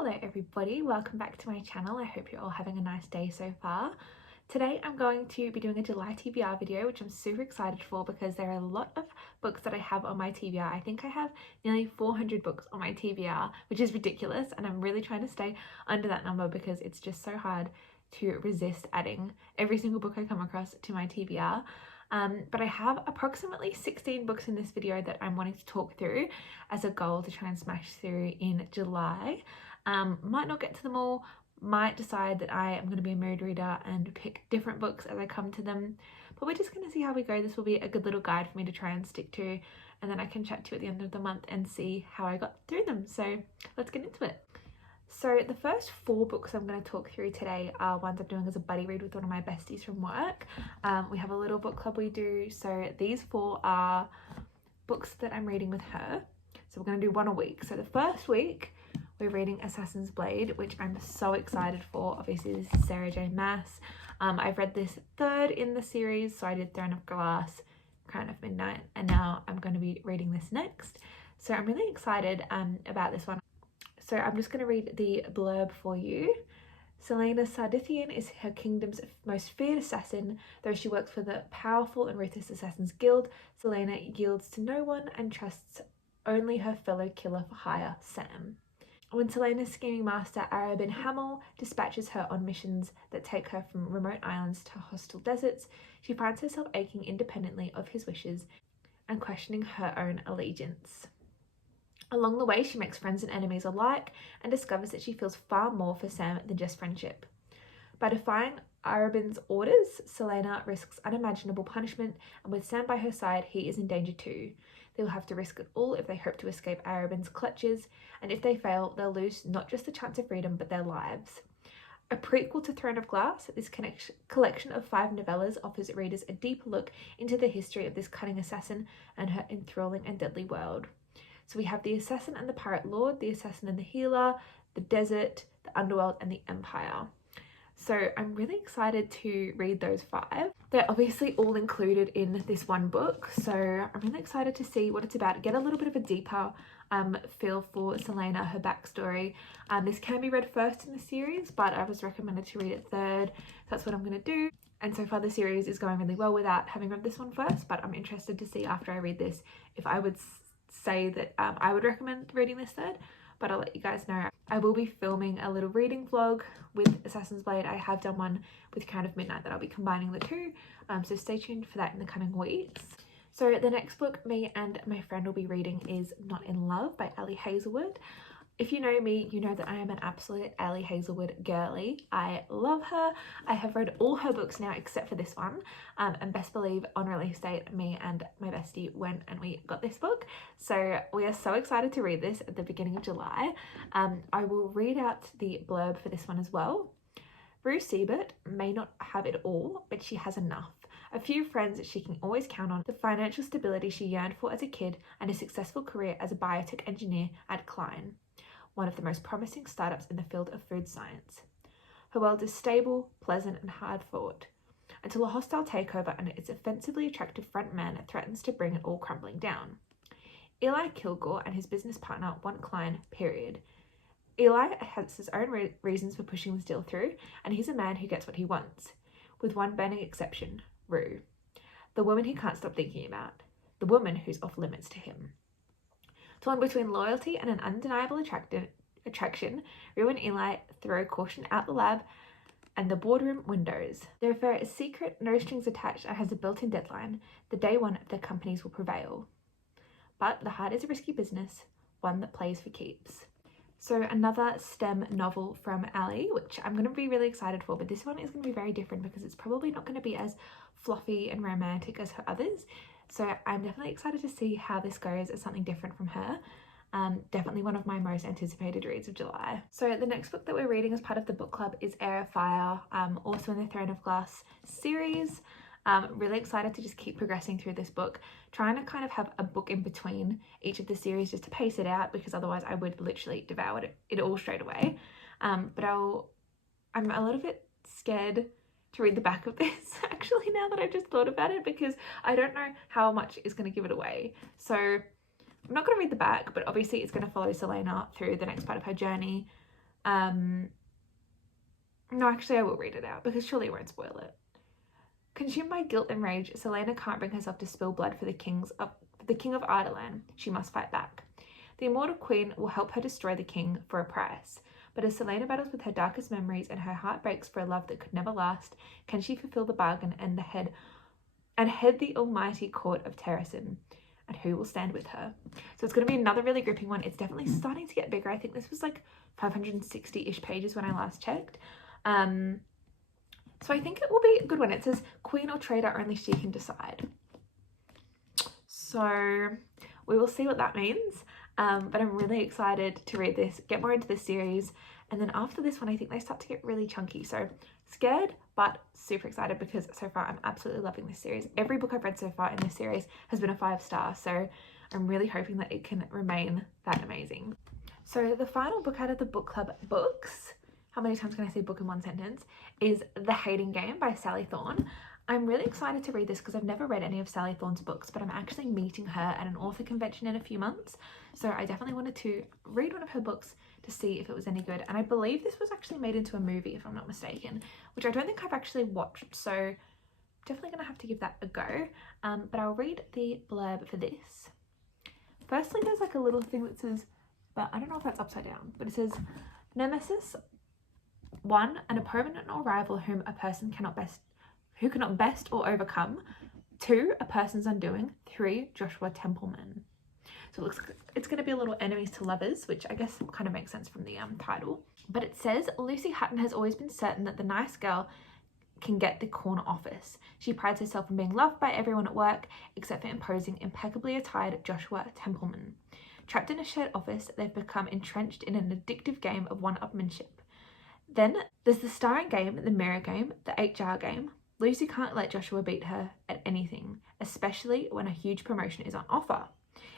Hello everybody, welcome back to my channel. I hope you're all having a nice day so far. Today I'm going to be doing a July TBR video, which I'm super excited for because there are a lot of books that I have on my TBR. I think I have nearly 400 books on my TBR, which is ridiculous, and I'm really trying to stay under that number because it's just so hard to resist adding every single book I come across to my TBR. But I have approximately 16 books in this video that I'm wanting to talk through as a goal to try and smash through in July. Might not get to them all, might decide that I am going to be a mood reader and pick different books as I come to them, but we're just going to see how we go. This will be a good little guide for me to try and stick to, and then I can chat to you at the end of the month and see how I got through them. So let's get into it. So the first 4 books I'm going to talk through today are ones I'm doing as a buddy read with one of my besties from work. We have a little book club we do, so these 4 are books that I'm reading with her. So we're going to do one a week. So the first week we're reading Assassin's Blade, which I'm so excited for. Obviously this is Sarah J Maas. I've read this third in the series, so I did Throne of Glass, Crown of Midnight, and now I'm going to be reading this next. So I'm really excited about this one. So I'm just going to read the blurb for you. Selena Sardithian is her kingdom's most feared assassin. Though she works for the powerful and ruthless Assassins Guild, Selena yields to no one and trusts only her fellow killer for hire, Sam. When Selena's scheming master Arabin Hamel dispatches her on missions that take her from remote islands to hostile deserts, she finds herself aching independently of his wishes and questioning her own allegiance. Along the way, she makes friends and enemies alike and discovers that she feels far more for Sam than just friendship. By defying Arabin's orders, Selena risks unimaginable punishment, and with Sam by her side, he is in danger too. They will have to risk it all if they hope to escape Arabin's clutches, and if they fail, they'll lose not just the chance of freedom, but their lives. A prequel to Throne of Glass, this collection of 5 novellas offers readers a deeper look into the history of this cunning assassin and her enthralling and deadly world. So we have the assassin and the pirate lord, the assassin and the healer, the desert, the underworld, and the empire. So I'm really excited to read those 5. They're obviously all included in this one book, so I'm really excited to see what it's about, get a little bit of a deeper feel for Selena, her backstory. This can be read first in the series, but I was recommended to read it third, so that's what I'm going to do. And so far the series is going really well without having read this one first, but I'm interested to see after I read this if I would say that I would recommend reading this third, but I'll let you guys know. I will be filming a little reading vlog with Assassin's Blade. I have done one with Crown of Midnight that I'll be combining the 2, so stay tuned for that in the coming weeks. So the next book me and my friend will be reading is Not in Love by Ali Hazelwood. If you know me, you know that I am an absolute Ali Hazelwood girly. I love her. I have read all her books now except for this one, and best believe on release date, me and my bestie went and we got this book. So we are so excited to read this at the beginning of July. I will read out the blurb for this one as well. Rue Siebert may not have it all, but she has enough. A few friends that she can always count on, the financial stability she yearned for as a kid, and a successful career as a biotech engineer at Klein, one of the most promising startups in the field of food science. Her world is stable, pleasant, and hard-fought, until a hostile takeover and its offensively attractive front man threatens to bring it all crumbling down. Eli Kilgore and his business partner want Klein, period. Eli has his own reasons for pushing this deal through, and he's a man who gets what he wants, with one burning exception, Rue, the woman he can't stop thinking about, the woman who's off limits to him. Torn between loyalty and an undeniable attraction, Rue and Eli throw caution out the lab and the boardroom windows. Their affair is secret, no strings attached, and has a built-in deadline. The day one of their companies will prevail. But the heart is a risky business, one that plays for keeps. So another STEM novel from Ali, which I'm going to be really excited for, but this one is going to be very different because it's probably not going to be as fluffy and romantic as her others. So I'm definitely excited to see how this goes as something different from her. Definitely one of my most anticipated reads of July. So the next book that we're reading as part of the book club is Airafire, also in the Throne of Glass series. Really excited to just keep progressing through this book, trying to kind of have a book in between each of the series just to pace it out, because otherwise I would literally devour it all straight away. But I'm a little bit scared to read the back of this actually, now that I've just thought about it, because I don't know how much is going to give it away. So I'm not going to read the back, but obviously it's going to follow Selena through the next part of her journey. No, actually I will read it out because surely it won't spoil it. Consumed by guilt and rage, Selena can't bring herself to spill blood for the king of Ardalan. She must fight back. The immortal queen will help her destroy the king for a price. But as Selena battles with her darkest memories and her heart breaks for a love that could never last, can she fulfill the bargain and head the almighty court of Terrasen? And who will stand with her? So it's going to be another really gripping one. It's definitely starting to get bigger. I think this was like 560-ish pages when I last checked. So I think it will be a good one. It says, queen or traitor, only she can decide. So we will see what that means. But I'm really excited to read this, get more into this series. And then after this one, I think they start to get really chunky. So scared, but super excited because so far I'm absolutely loving this series. Every book I've read so far in this series has been a 5-star. So I'm really hoping that it can remain that amazing. So the final book out of the book club books, how many times can I say book in one sentence, is The Hating Game by Sally Thorne. I'm really excited to read this because I've never read any of Sally Thorne's books, but I'm actually meeting her at an author convention in a few months. So I definitely wanted to read one of her books to see if it was any good. And I believe this was actually made into a movie, if I'm not mistaken, which I don't think I've actually watched. So definitely going to have to give that a go. But I'll read the blurb for this. Firstly, there's like a little thing that says, but I don't know if that's upside down, but it says, Nemesis 1, an opponent or rival whom a person cannot best or overcome. 2, a person's undoing. 3, Joshua Templeman. So it looks like it's going to be a little enemies to lovers, which I guess kind of makes sense from the title. But it says, Lucy Hutton has always been certain that the nice girl can get the corner office. She prides herself on being loved by everyone at work, except for imposing, impeccably attired Joshua Templeman. Trapped in a shared office, they've become entrenched in an addictive game of one-upmanship. Then there's the starring game, the mirror game, the HR game. Lucy can't let Joshua beat her at anything, especially when a huge promotion is on offer.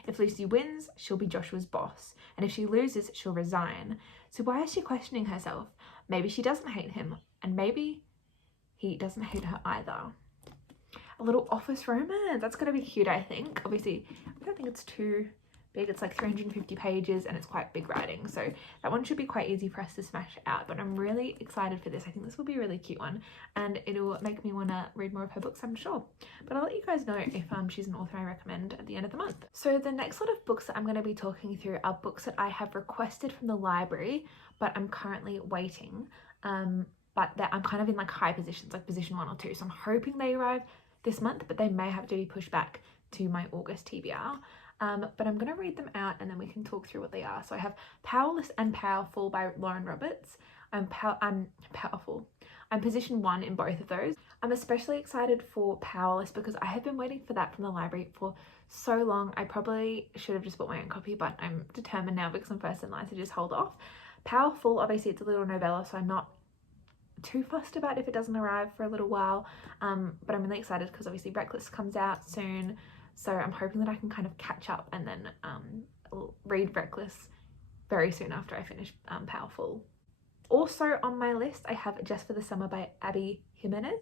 If Lucy wins, she'll be Joshua's boss, and if she loses, she'll resign. So why is she questioning herself? Maybe she doesn't hate him, and maybe he doesn't hate her either. A little office romance. That's going to be cute, I think. Obviously, I don't think it's too big. It's like 350 pages and it's quite big writing, so that one should be quite easy for us to smash out. But I'm really excited for this. I think this will be a really cute one and it'll make me want to read more of her books, I'm sure. But I'll let you guys know if she's an author I recommend at the end of the month. So the next lot of books that I'm going to be talking through are books that I have requested from the library but I'm currently waiting, but that I'm kind of in like high positions, like position 1 or 2, so I'm hoping they arrive this month, but they may have to be pushed back to my August TBR. But I'm going to read them out and then we can talk through what they are. So I have Powerless and Powerful by Lauren Roberts. I'm powerful. I'm position 1 in both of those. I'm especially excited for Powerless because I have been waiting for that from the library for so long. I probably should have just bought my own copy, but I'm determined now because I'm first in line to just hold off. Powerful, obviously it's a little novella, so I'm not too fussed about if it doesn't arrive for a little while. But I'm really excited because obviously Reckless comes out soon. So I'm hoping that I can kind of catch up and then read Reckless very soon after I finish Powerful. Also on my list, I have Just for the Summer by Abby Jimenez.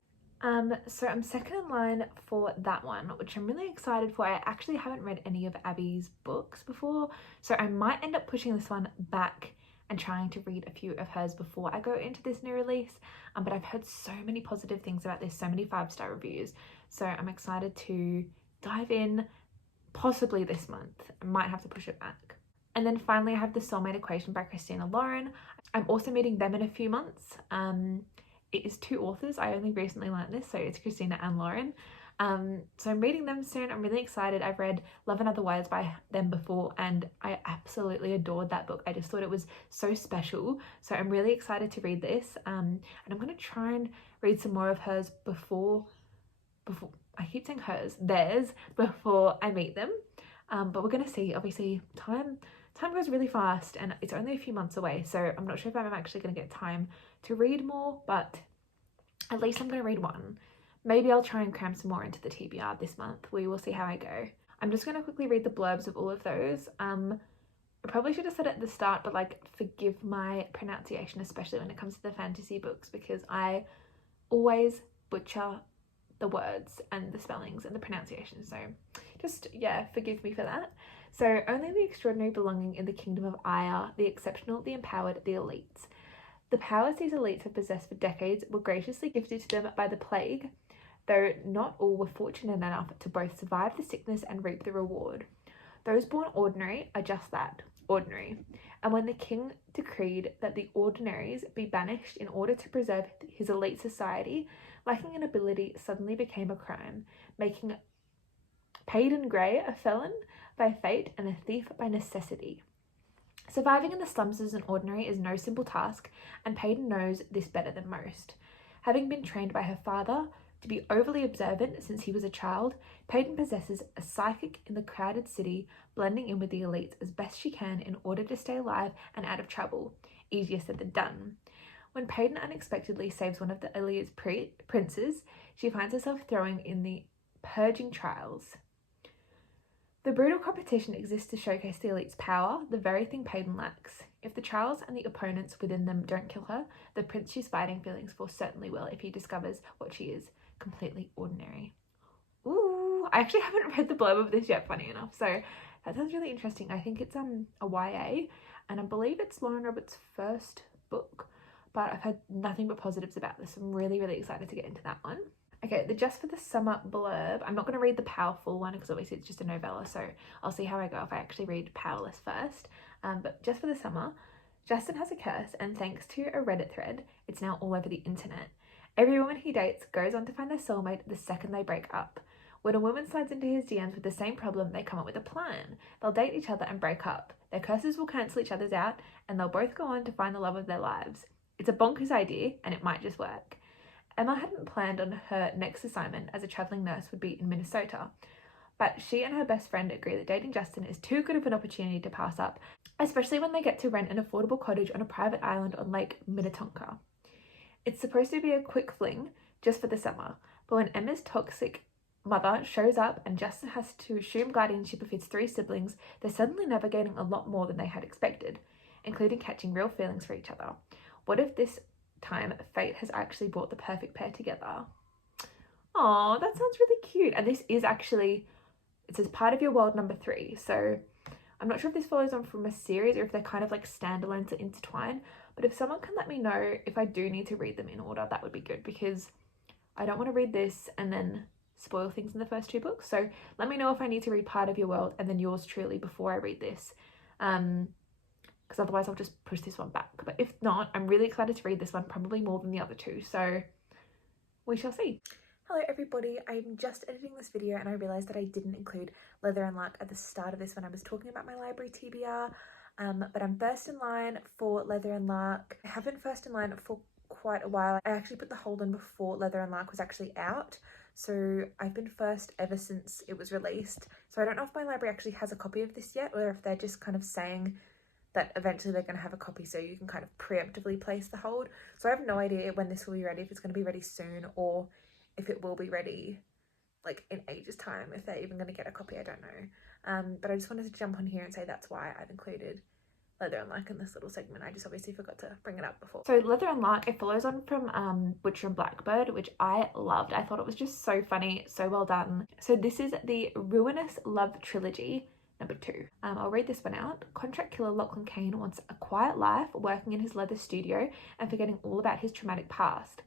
So I'm second in line for that one, which I'm really excited for. I actually haven't read any of Abby's books before, so I might end up pushing this one back and trying to read a few of hers before I go into this new release. But I've heard so many positive things about this, so many 5-star reviews. So I'm excited to dive in possibly this month. I might have to push it back. And then finally I have The Soulmate Equation by Christina Lauren. I'm also meeting them in a few months. It is 2 authors. I only recently learned this, so it's Christina and Lauren. So I'm reading them soon. I'm really excited. I've read Love and Other Words by them before and I absolutely adored that book. I just thought it was so special. So I'm really excited to read this. And I'm going to try and read some more of hers before I keep saying theirs before I meet them. But we're going to see. Obviously time goes really fast and it's only a few months away. So I'm not sure if I'm actually going to get time to read more, but at least I'm going to read one. Maybe I'll try and cram some more into the TBR this month. We will see how I go. I'm just going to quickly read the blurbs of all of those. I probably should have said it at the start, but like forgive my pronunciation, especially when it comes to the fantasy books, because I always butcher the words and the spellings and the pronunciation. So just, yeah, forgive me for that. So only the extraordinary belonging in the kingdom of Aya, the exceptional, the empowered, the elites. The powers these elites have possessed for decades were graciously gifted to them by the plague, though not all were fortunate enough to both survive the sickness and reap the reward. Those born ordinary are just that, ordinary. And when the king decreed that the ordinaries be banished in order to preserve his elite society, lacking in ability suddenly became a crime, making Payden Grey a felon by fate and a thief by necessity. Surviving in the slums as an ordinary is no simple task, and Payden knows this better than most. Having been trained by her father to be overly observant since he was a child, Payden possesses a psychic in the crowded city, blending in with the elites as best she can in order to stay alive and out of trouble. Easier said than done. When Payden unexpectedly saves one of the elite's princes, she finds herself thrown in the purging trials. The brutal competition exists to showcase the elite's power, the very thing Payden lacks. If the trials and the opponents within them don't kill her, the prince she's fighting feelings for certainly will if he discovers what she is, completely ordinary. Ooh, I actually haven't read the blurb of this yet, funny enough, so that sounds really interesting. I think it's a YA, and I believe it's Lauren Roberts' first book, but I've had nothing but positives about this. I'm really, really excited to get into that one. Okay, the Just for the Summer blurb. I'm not going to read the powerful one because obviously it's just a novella, so I'll see how I go if I actually read Powerless first. But Just for the Summer, Justin has a curse, and thanks to a Reddit thread, it's now all over the internet. Every woman he dates goes on to find their soulmate the second they break up. When a woman slides into his DMs with the same problem, they come up with a plan. They'll date each other and break up. Their curses will cancel each other's out, and they'll both go on to find the love of their lives. It's a bonkers idea, and it might just work. Emma hadn't planned on her next assignment as a travelling nurse would be in Minnesota, but she and her best friend agree that dating Justin is too good of an opportunity to pass up, especially when they get to rent an affordable cottage on a private island on Lake Minnetonka. It's supposed to be a quick fling, just for the summer, but when Emma's toxic mother shows up and Justin has to assume guardianship of his 3 siblings, they're suddenly navigating a lot more than they had expected, including catching real feelings for each other. What if this time fate has actually brought the perfect pair together? Oh, that sounds really cute. And this is actually, it says part of your world number 3, so I'm not sure if this follows on from a series or if they're kind of like standalone to intertwine, but if someone can let me know if I do need to read them in order, that would be good, because I don't want to read this and then spoil things in the first 2 books. So let me know if I need to read part of your world and then yours truly before I read this, because otherwise I'll just push this one back. But if not, I'm really excited to read this one, probably more than the other 2, so we shall see. Hello everybody, I'm just editing this video and I realised that I didn't include Leather and Luck at the start of this when I was talking about my library TBR, but I'm first in line for Leather and Luck. I have been first in line for quite a while. I actually put the hold on before Leather and Luck was actually out, so I've been first ever since it was released. So I don't know if my library actually has a copy of this yet, or if they're just kind of saying that eventually they're going to have a copy so you can kind of preemptively place the hold. So I have no idea when this will be ready, if it's going to be ready soon or if it will be ready like in ages time, if they're even going to get a copy, I don't know. But I just wanted to jump on here and say that's why I've included Leather and Luck in this little segment. I just obviously forgot to bring it up before. So Leather and Luck, it follows on from Butcher and Blackbird, which I loved. I thought it was just so funny, so well done. So this is the Ruinous Love Trilogy, number 2. I'll read this one out. Contract killer Lachlan Kane wants a quiet life working in his leather studio and forgetting all about his traumatic past.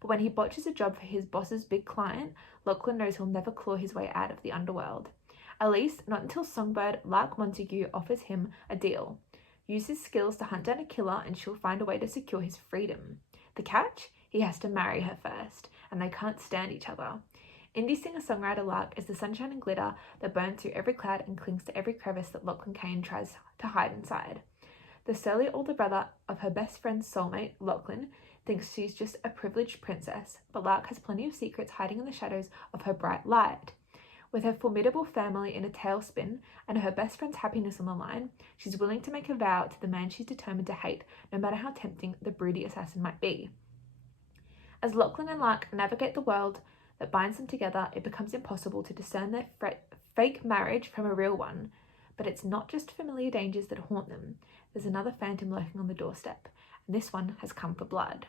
But when he botches a job for his boss's big client, Lachlan knows he'll never claw his way out of the underworld. At least, not until Songbird Lark Montague offers him a deal. Use his skills to hunt down a killer and she'll find a way to secure his freedom. The catch? He has to marry her first, and they can't stand each other. Indie singer-songwriter Lark is the sunshine and glitter that burns through every cloud and clings to every crevice that Lachlan Kane tries to hide inside. The surly older brother of her best friend's soulmate, Lachlan, thinks she's just a privileged princess, but Lark has plenty of secrets hiding in the shadows of her bright light. With her formidable family in a tailspin and her best friend's happiness on the line, she's willing to make a vow to the man she's determined to hate, no matter how tempting the broody assassin might be. As Lachlan and Lark navigate the world that binds them together, it becomes impossible to discern their fake marriage from a real one. But it's not just familiar dangers that haunt them. There's another phantom lurking on the doorstep, and this one has come for blood.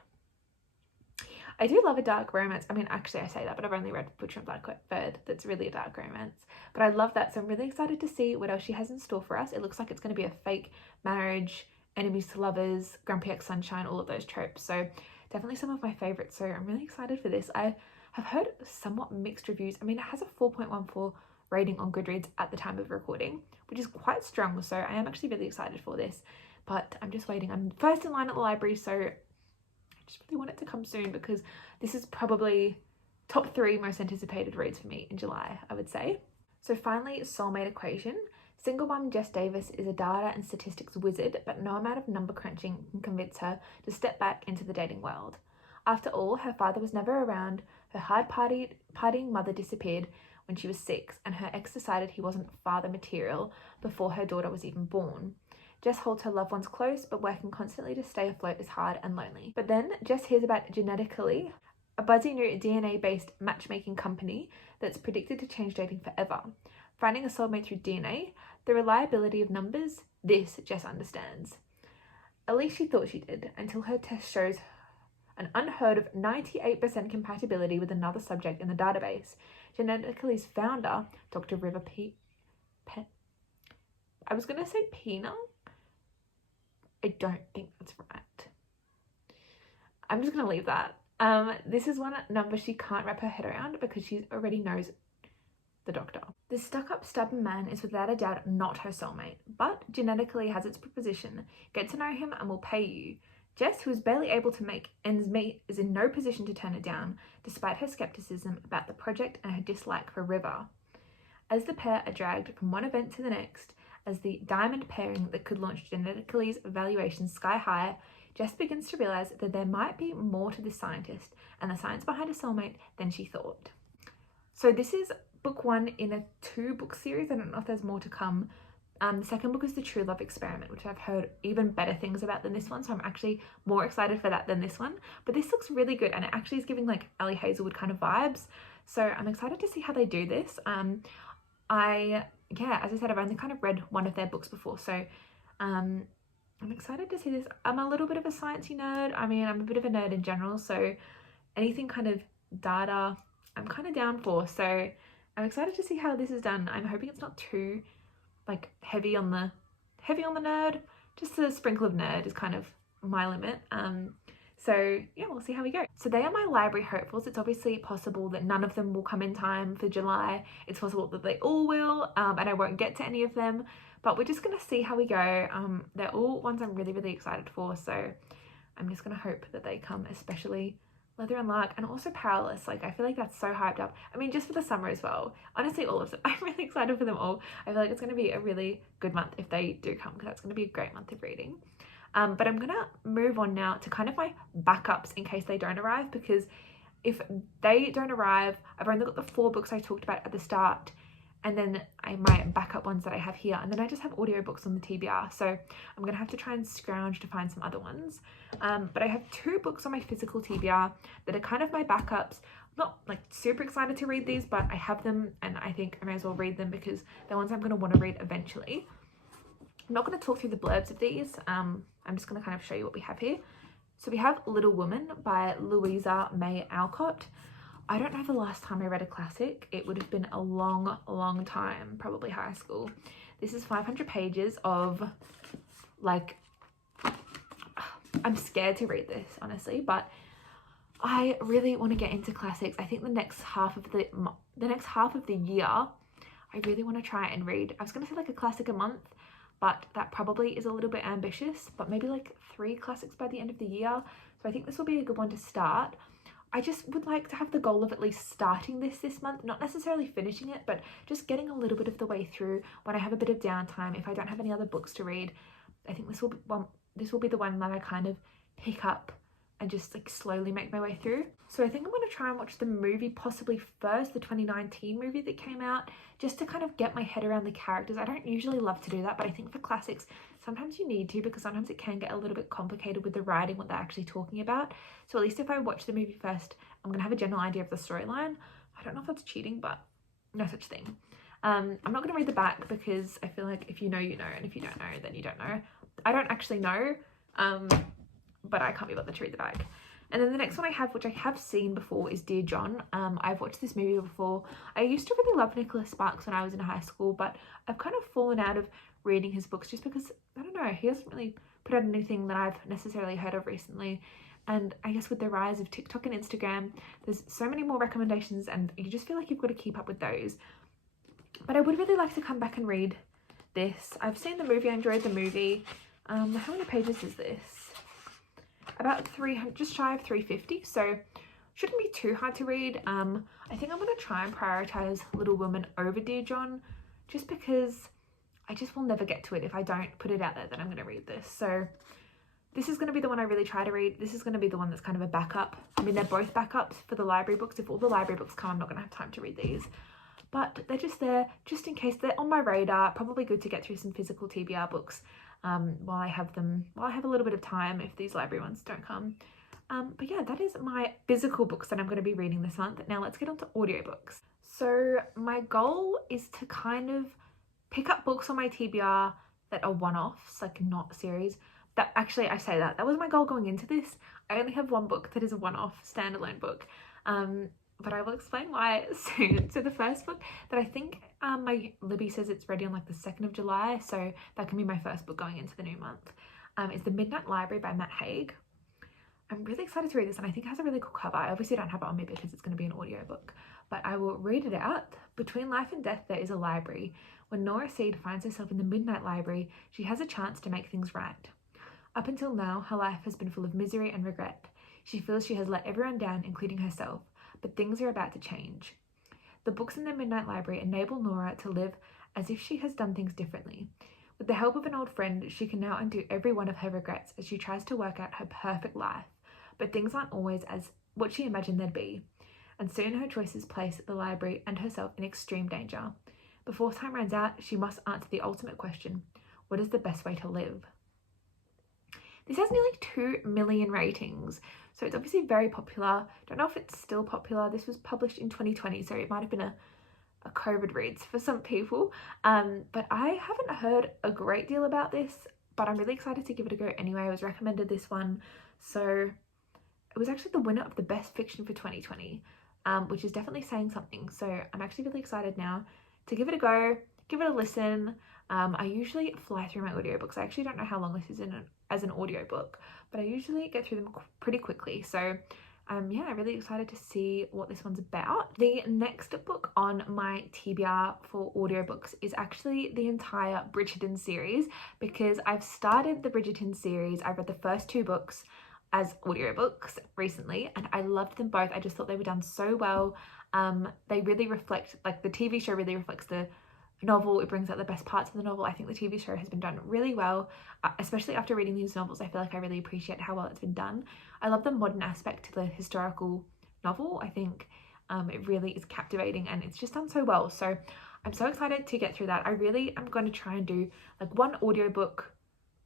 I do love a dark romance. I mean, actually I say that, but I've only read Butcher and Blackbird that's really a dark romance. But I love that, so I'm really excited to see what else she has in store for us. It looks like it's going to be a fake marriage, enemies to lovers, Grumpy Ex Sunshine, all of those tropes. So definitely some of my favourites, so I'm really excited for this. I have heard somewhat mixed reviews. I mean, it has a 4.14 rating on Goodreads at the time of recording, which is quite strong, so I am actually really excited for this. But I'm just waiting. I'm first in line at the library, so I just really want it to come soon because this is probably top 3 most anticipated reads for me in July, I would say. So finally, Soulmate Equation. Single mum Jess Davis is a data and statistics wizard, but no amount of number crunching can convince her to step back into the dating world. After all, her father was never around, her hard partying mother disappeared when she was 6, and her ex decided he wasn't father material before her daughter was even born. Jess holds her loved ones close, but working constantly to stay afloat is hard and lonely. But then Jess hears about Genetically, a buzzy new DNA-based matchmaking company that's predicted to change dating forever. Finding a soulmate through DNA, the reliability of numbers, this Jess understands. At least she thought she did, until her test shows an unheard of 98% compatibility with another subject in the database. Genetically's founder, Dr. River I was going to say Pina. I don't think that's right. I'm just going to leave that. This is one number she can't wrap her head around because she already knows the doctor. This stuck-up, stubborn man is without a doubt not her soulmate, but Genetically has its proposition. Get to know him and we'll pay you. Jess, who is barely able to make ends meet, is in no position to turn it down, despite her skepticism about the project and her dislike for River. As the pair are dragged from one event to the next, as the diamond pairing that could launch Genetically's valuation sky high, Jess begins to realise that there might be more to this scientist and the science behind a soulmate than she thought. So this is book 1 in a 2-book series. I don't know if there's more to come. The second book is The True Love Experiment, which I've heard even better things about than this one, so I'm actually more excited for that than this one. But this looks really good, and it actually is giving like Ellie Hazelwood kind of vibes, so I'm excited to see how they do this. Yeah, as I said, I've only kind of read one of their books before, so I'm excited to see this. I'm a little bit of a sciencey nerd. I mean, I'm a bit of a nerd in general, so anything kind of data I'm kind of down for, so I'm excited to see how this is done. I'm hoping it's not too like heavy on the nerd. Just a sprinkle of nerd is kind of my limit. So yeah, we'll see how we go. So they are my library hopefuls. It's obviously possible that none of them will come in time for July. It's possible that they all will, and I won't get to any of them, but we're just gonna see how we go. They're all ones I'm really excited for, so I'm just gonna hope that they come, especially Leather and Lark, and also Powerless. Like, I feel like that's so hyped up. I mean, just for the summer as well. Honestly, all of them. I'm really excited for them all. I feel like it's going to be a really good month if they do come, because that's going to be a great month of reading. But I'm going to move on now to kind of my backups in case they don't arrive, because if they don't arrive, I've only got the 4 books I talked about at the start, and then my backup ones that I have here, and then I just have audiobooks on the TBR, so I'm gonna have to try and scrounge to find some other ones. But I have 2 books on my physical TBR that are kind of my backups. I'm not like super excited to read these, but I have them and I think I may as well read them because they're ones I'm gonna want to read eventually. I'm not going to talk through the blurbs of these. I'm just going to kind of show you what we have here. So we have Little Woman by Louisa May Alcott. I don't know the last time I read a classic. It would have been a long time, probably high school. This is 500 pages of, like, I'm scared to read this, honestly, but I really want to get into classics. I think the next half of the year, I really want to try and read, I was going to say like a classic a month, but that probably is a little bit ambitious, but maybe like 3 classics by the end of the year. So I think this will be a good one to start. I just would like to have the goal of at least starting this month, not necessarily finishing it, but just getting a little bit of the way through when I have a bit of downtime. If I don't have any other books to read, I think this will be the one that I kind of pick up and just like slowly make my way through. So I think I'm going to try and watch the movie possibly first, the 2019 movie that came out, just to kind of get my head around the characters. I don't usually love to do that, but I think for classics, sometimes you need to, because sometimes it can get a little bit complicated with the writing, what they're actually talking about. So at least if I watch the movie first, I'm going to have a general idea of the storyline. I don't know if that's cheating, but no such thing. I'm not going to read the back because I feel like if you know, you know, and if you don't know, then you don't know. I don't actually know, but I can't be bothered to read the back. And then the next one I have, which I have seen before, is Dear John. I've watched this movie before. I used to really love Nicholas Sparks when I was in high school, but I've kind of fallen out of reading his books just because, I don't know, he hasn't really put out anything that I've necessarily heard of recently. And I guess with the rise of TikTok and Instagram, there's so many more recommendations and you just feel like you've got to keep up with those. But I would really like to come back and read this. I've seen the movie, I enjoyed the movie. How many pages is this? About 300, just shy of 350, so shouldn't be too hard to read. I think I'm going to try and prioritize Little Women over Dear John, just because I just will never get to it if I don't put it out there that I'm going to read this. So this is going to be the one I really try to read. This is going to be the one that's kind of a backup. I mean, they're both backups for the library books. If all the library books come, I'm not going to have time to read these. But they're just there, just in case. They're on my radar. Probably good to get through some physical TBR books while I have a little bit of time if these library ones don't come. But yeah, that is my physical books that I'm going to be reading this month. Now let's get on to audiobooks. So my goal is to kind of pick up books on my TBR that are one-offs, like not series. That actually, I say that was my goal going into this. I only have one book that is a one-off standalone book, but I will explain why soon. So the first book that I think my Libby says it's ready on like the 2nd of July, so that can be my first book going into the new month, is The Midnight Library by Matt Haig. I'm really excited to read this, and I think it has a really cool cover. I obviously don't have it on me because it's going to be an audiobook, but I will read it out. Between life and death there is a library. When Nora Seed finds herself in the Midnight Library, she has a chance to make things right. Up until now, her life has been full of misery and regret. She feels she has let everyone down, including herself, but things are about to change. The books in the Midnight Library enable Nora to live as if she has done things differently. With the help of an old friend, she can now undo every one of her regrets as she tries to work out her perfect life. But things aren't always as what she imagined they'd be, and soon her choices place the library and herself in extreme danger. Before time runs out, she must answer the ultimate question: what is the best way to live? This has nearly 2 million ratings, so it's obviously very popular. Don't know if it's still popular. This was published in 2020, so it might have been a COVID reads for some people. But I haven't heard a great deal about this, but I'm really excited to give it a go anyway. I was recommended this one, so it was actually the winner of the best fiction for 2020, which is definitely saying something. So I'm actually really excited now to give it a go, give it a listen. I usually fly through my audiobooks. I actually don't know how long this is as an audiobook, but I usually get through them pretty quickly. So yeah, I'm really excited to see what this one's about. The next book on my TBR for audiobooks is actually the entire Bridgerton series, because I've started the Bridgerton series. I've read the first 2 books as audiobooks recently, and I loved them both. I just thought they were done so well. They really reflect, like the TV show really reflects the novel. It brings out the best parts of the novel. I think the TV show has been done really well, especially after reading these novels. I feel like I really appreciate how well it's been done. I love the modern aspect to the historical novel. I think it really is captivating, and it's just done so well. So I'm so excited to get through that. I really am going to try and do like one audiobook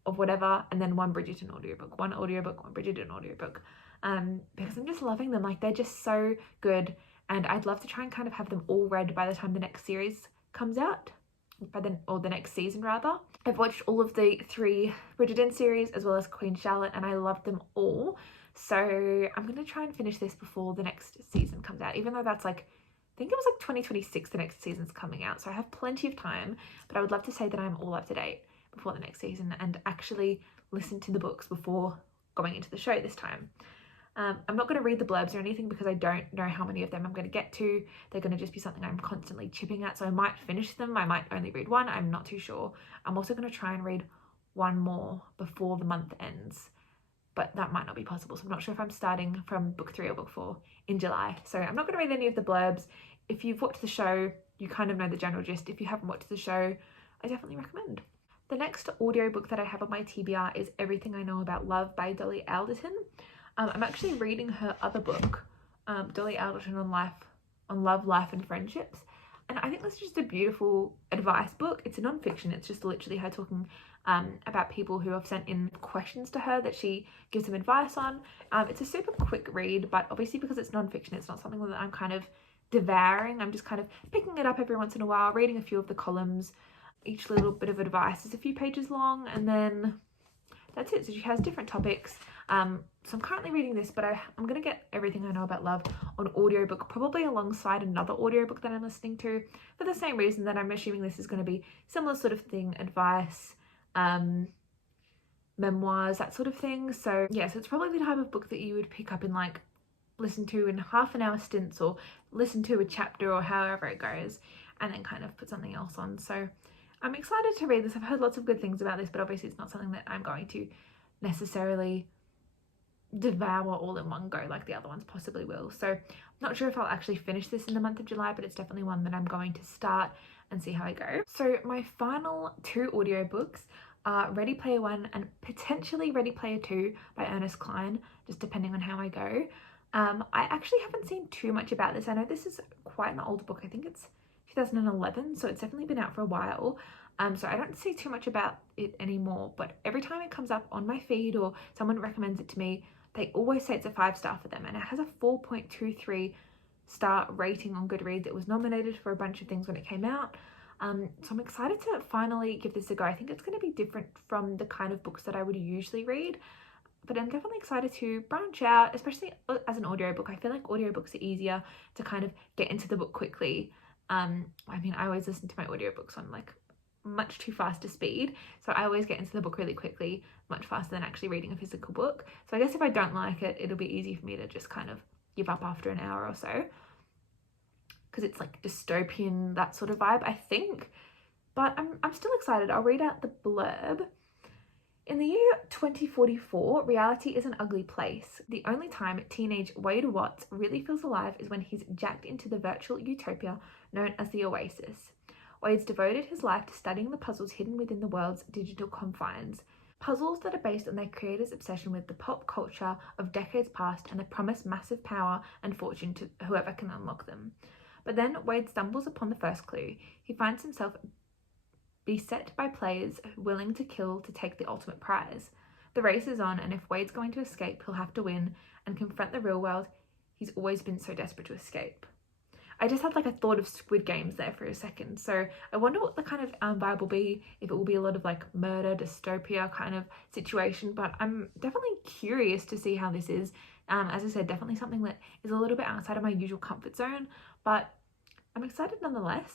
of whatever, and then one Bridgerton audiobook, one audiobook, one Bridgerton audiobook, because I'm just loving them. Like, they're just so good, and I'd love to try and kind of have them all read by the time the next series comes out, or the next season rather. I've watched all of the 3 Bridgerton series as well as Queen Charlotte, and I loved them all. So I'm going to try and finish this before the next season comes out, even though that's like, I think it was like 2026 the next season's coming out, so I have plenty of time. But I would love to say that I'm all up to date before the next season and actually listen to the books before going into the show this time. I'm not going to read the blurbs or anything because I don't know how many of them I'm going to get to. They're going to just be something I'm constantly chipping at, so I might finish them. I might only read one. I'm not too sure. I'm also going to try and read one more before the month ends, but that might not be possible. So I'm not sure if I'm starting from book 3 or book 4 in July. So I'm not going to read any of the blurbs. If you've watched the show, you kind of know the general gist. If you haven't watched the show, I definitely recommend. The next audiobook that I have on my TBR is Everything I Know About Love by Dolly Alderton. I'm actually reading her other book, Dolly Alderton on Love, Life and Friendships. And I think this is just a beautiful advice book. It's a non-fiction. It's just literally her talking about people who have sent in questions to her that she gives them advice on. It's a super quick read, but obviously because it's non-fiction, it's not something that I'm kind of devouring. I'm just kind of picking it up every once in a while, reading a few of the columns. Each little bit of advice is a few pages long, and then that's it. So she has different topics. So I'm currently reading this, but I'm going to get Everything I Know About Love on audiobook, probably alongside another audiobook that I'm listening to, for the same reason that I'm assuming this is going to be similar sort of thing, advice, memoirs, that sort of thing. So yeah, so it's probably the type of book that you would pick up and like listen to in half-an-hour stints, or listen to a chapter or however it goes, and then kind of put something else on. So I'm excited to read this. I've heard lots of good things about this, but obviously it's not something that I'm going to necessarily devour all in one go like the other ones possibly will. So I'm not sure if I'll actually finish this in the month of July, but it's definitely one that I'm going to start and see how I go. So my final two audiobooks are Ready Player One and potentially Ready Player Two by Ernest Cline, just depending on how I go. I actually haven't seen too much about this. I know this is quite an old book. I think it's 2011, so it's definitely been out for a while. So I don't see too much about it anymore, but every time it comes up on my feed or someone recommends it to me, they always say it's a 5-star for them, and it has a 4.23 star rating on Goodreads. It was nominated for a bunch of things when it came out. So I'm excited to finally give this a go. I think it's going to be different from the kind of books that I would usually read, but I'm definitely excited to branch out, especially as an audiobook. I feel like audiobooks are easier to kind of get into the book quickly. I mean, I always listen to my audiobooks on like much too fast a speed, so I always get into the book really quickly, much faster than actually reading a physical book. So I guess if I don't like it, it'll be easy for me to just kind of give up after an hour or so, because it's like dystopian, that sort of vibe, I think. But I'm still excited. I'll read out the blurb. In the year 2044, reality is an ugly place. The only time teenage Wade Watts really feels alive is when he's jacked into the virtual utopia known as the Oasis. Wade's devoted his life to studying the puzzles hidden within the world's digital confines. Puzzles that are based on their creator's obsession with the pop culture of decades past and the promise massive power and fortune to whoever can unlock them. But then Wade stumbles upon the first clue. He finds himself beset by players willing to kill to take the ultimate prize. The race is on, and if Wade's going to escape, he'll have to win and confront the real world he's always been so desperate to escape. I just had like a thought of Squid Games there for a second, so I wonder what the kind of vibe will be, if it will be a lot of like murder, dystopia kind of situation, but I'm definitely curious to see how this is. As I said, definitely something that is a little bit outside of my usual comfort zone, but I'm excited nonetheless.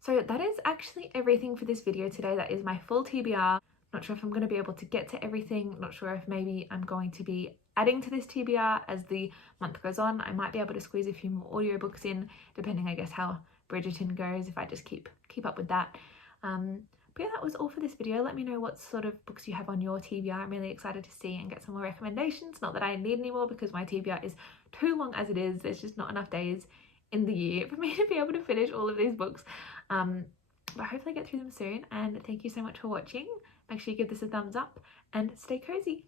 So that is actually everything for this video today. That is my full TBR. Not sure if I'm going to be able to get to everything. Not sure if maybe I'm going to be adding to this TBR as the month goes on. I might be able to squeeze a few more audiobooks in, depending, I guess, how Bridgerton goes, if I just keep up with that. But yeah, that was all for this video. Let me know what sort of books you have on your TBR. I'm really excited to see and get some more recommendations. Not that I need any more, because my TBR is too long as it is. There's just not enough days in the year for me to be able to finish all of these books. But hopefully I get through them soon, and thank you so much for watching. Make sure you give this a thumbs up and stay cozy.